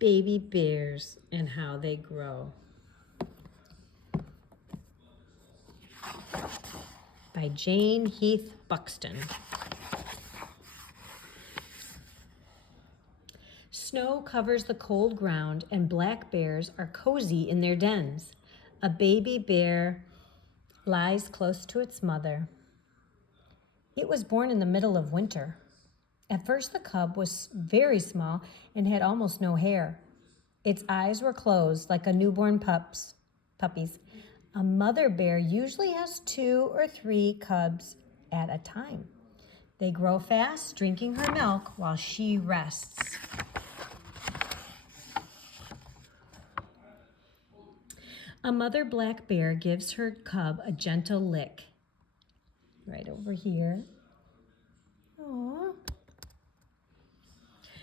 Baby bears and how they grow by Jane Heath Buxton. Snow covers the cold ground and black bears are cozy in their dens. A baby bear lies close to its mother. It was born in the middle of winter. At first, the cub was very small and had almost no hair. Its eyes were closed like a newborn puppy's. A mother bear usually has 2 or 3 cubs at a time. They grow fast, drinking her milk while she rests. A mother black bear gives her cub a gentle lick. Right over here. Aww.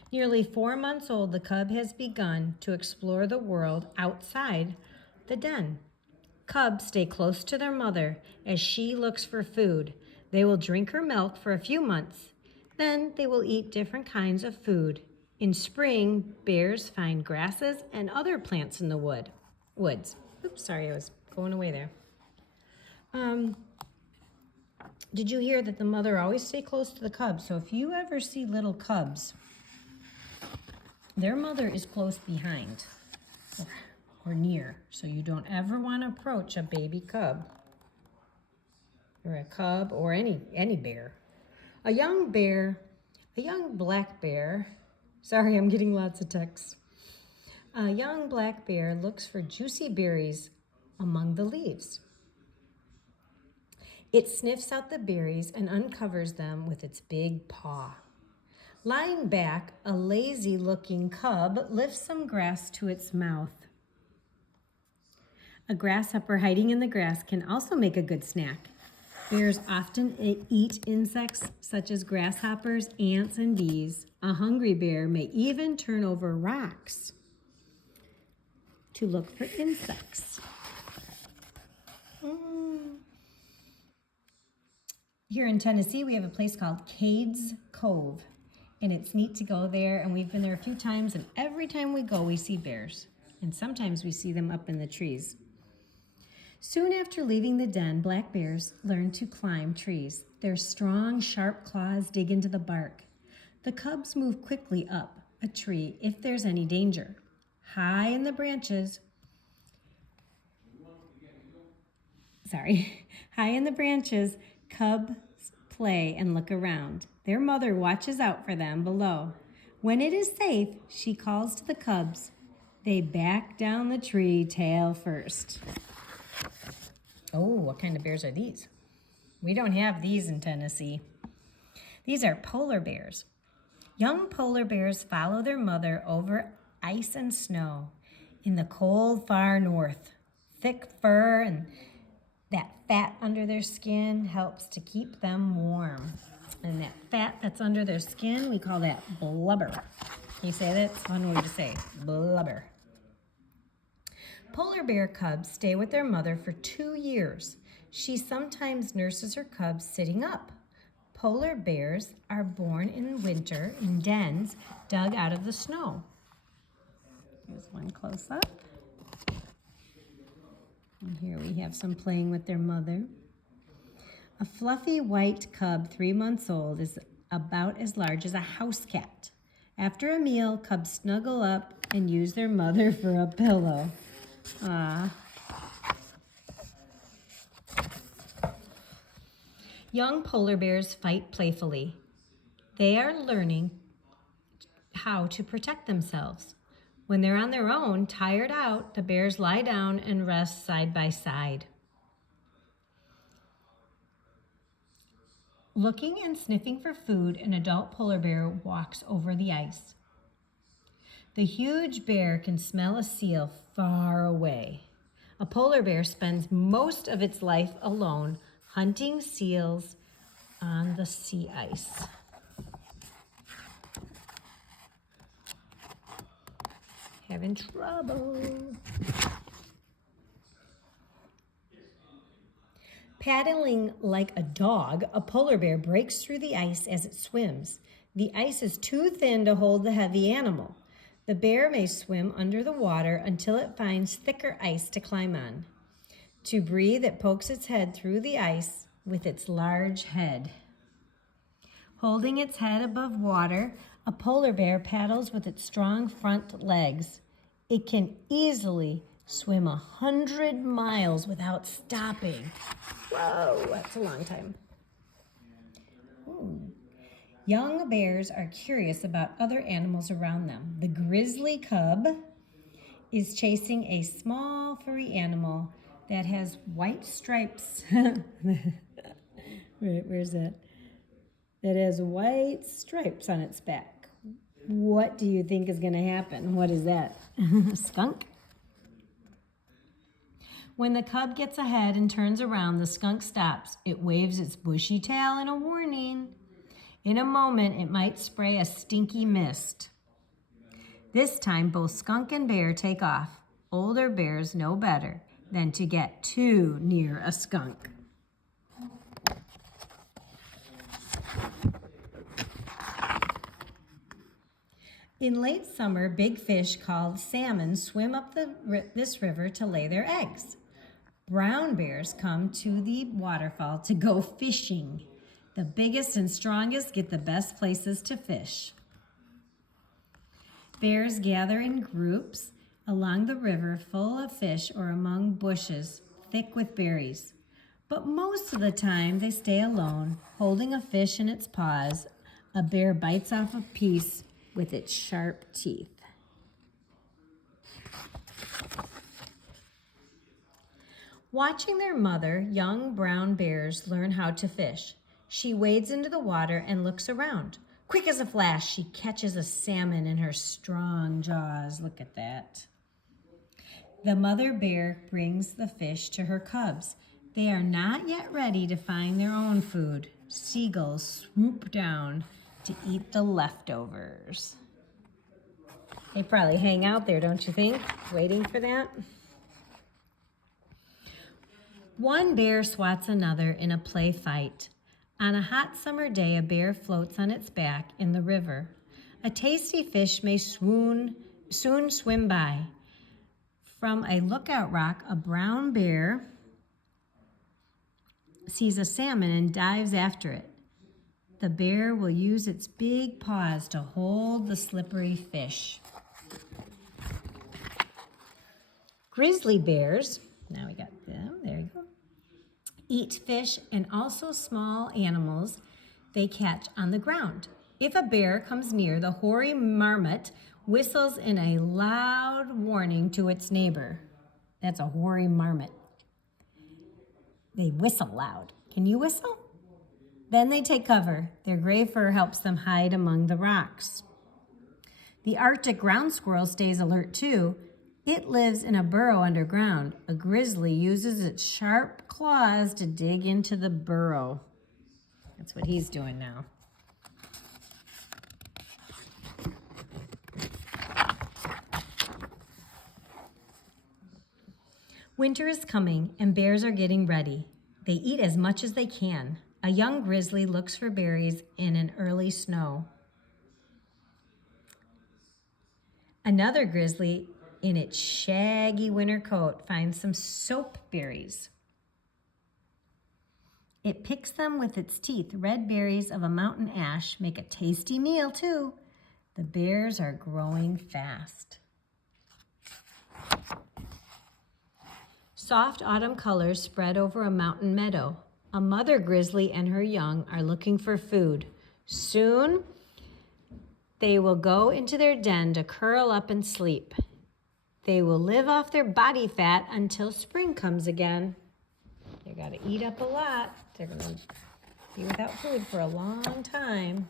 Nearly 4 months old, the cub has begun to explore the world outside the den. Cubs stay close to their mother as she looks for food. They will drink her milk for a few months. Then they will eat different kinds of food. In spring, bears find grasses and other plants in the woods. Oops, sorry, I was going away there. Did you hear that the mother always stays close to the cubs? So if you ever see little cubs, their mother is close behind or near, so you don't ever want to approach a baby cub or any bear. A young black bear, sorry, I'm getting lots of texts. A young black bear looks for juicy berries among the leaves. It sniffs out the berries and uncovers them with its big paw. Lying back, a lazy-looking cub lifts some grass to its mouth. A grasshopper hiding in the grass can also make a good snack. Bears often eat insects such as grasshoppers, ants, and bees. A hungry bear may even turn over rocks to look for insects. Here in Tennessee, we have a place called Cades Cove, and it's neat to go there, and we've been there a few times, and every time we go, we see bears, and sometimes we see them up in the trees. Soon after leaving the den, black bears learn to climb trees. Their strong, sharp claws dig into the bark. The cubs move quickly up a tree if there's any danger. High in the branches, cubs play and look around. Their mother watches out for them below. When it is safe, she calls to the cubs. They back down the tree tail first. Oh, what kind of bears are these? We don't have these in Tennessee. These are polar bears. Young polar bears follow their mother over ice and snow in the cold far north. Thick fur and that fat under their skin helps to keep them warm. And that fat that's under their skin, we call that blubber. Can you say that? It's one way to say blubber. Polar bear cubs stay with their mother for 2 years. She sometimes nurses her cubs sitting up. Polar bears are born in winter in dens dug out of the snow. Here's one close up. And here we have some playing with their mother. A fluffy white cub, 3 months old, is about as large as a house cat. After a meal, cubs snuggle up and use their mother for a pillow. Young polar bears fight playfully. They are learning how to protect themselves. When they're on their own, tired out, the bears lie down and rest side by side. Looking and sniffing for food, an adult polar bear walks over the ice. The huge bear can smell a seal far away. A polar bear spends most of its life alone, hunting seals on the sea ice. Having trouble. Paddling like a dog, a polar bear breaks through the ice as it swims. The ice is too thin to hold the heavy animal. The bear may swim under the water until it finds thicker ice to climb on. To breathe, it pokes its head through the ice with its large head. Holding its head above water, a polar bear paddles with its strong front legs. It can easily swim 100 miles without stopping. Whoa, that's a long time. Ooh. Young bears are curious about other animals around them. The grizzly cub is chasing a small furry animal that has white stripes. Where's that? That has white stripes on its back. What do you think is going to happen? What is that? Skunk? When the cub gets ahead and turns around, the skunk stops. It waves its bushy tail in a warning. In a moment, it might spray a stinky mist. This time, both skunk and bear take off. Older bears know better than to get too near a skunk. In late summer, big fish called salmon swim up this river to lay their eggs. Brown bears come to the waterfall to go fishing. The biggest and strongest get the best places to fish. Bears gather in groups along the river full of fish or among bushes thick with berries. But most of the time they stay alone, holding a fish in its paws. A bear bites off a piece with its sharp teeth. Watching their mother, young brown bears learn how to fish. She wades into the water and looks around. Quick as a flash, she catches a salmon in her strong jaws. Look at that. The mother bear brings the fish to her cubs. They are not yet ready to find their own food. Seagulls swoop down to eat the leftovers. They probably hang out there, don't you think? Waiting for that? One bear swats another in a play fight. On a hot summer day, a bear floats on its back in the river. A tasty fish may soon swim by. From a lookout rock, a brown bear sees a salmon and dives after it. The bear will use its big paws to hold the slippery fish. Grizzly bears, now we got them, there you go, eat fish and also small animals they catch on the ground. If a bear comes near, the hoary marmot whistles in a loud warning to its neighbor. That's a hoary marmot. They whistle loud. Can you whistle? Then they take cover. Their gray fur helps them hide among the rocks. The Arctic ground squirrel stays alert too. It lives in a burrow underground. A grizzly uses its sharp claws to dig into the burrow. That's what he's doing now. Winter is coming and bears are getting ready. They eat as much as they can. A young grizzly looks for berries in an early snow. Another grizzly, in its shaggy winter coat, finds some soap berries. It picks them with its teeth. Red berries of a mountain ash make a tasty meal too. The bears are growing fast. Soft autumn colors spread over a mountain meadow. A mother grizzly and her young are looking for food. Soon, they will go into their den to curl up and sleep. They will live off their body fat until spring comes again. They got to eat up a lot. They're going to be without food for a long time.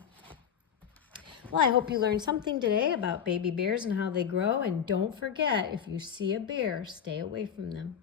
Well, I hope you learned something today about baby bears and how they grow. And don't forget, if you see a bear, stay away from them.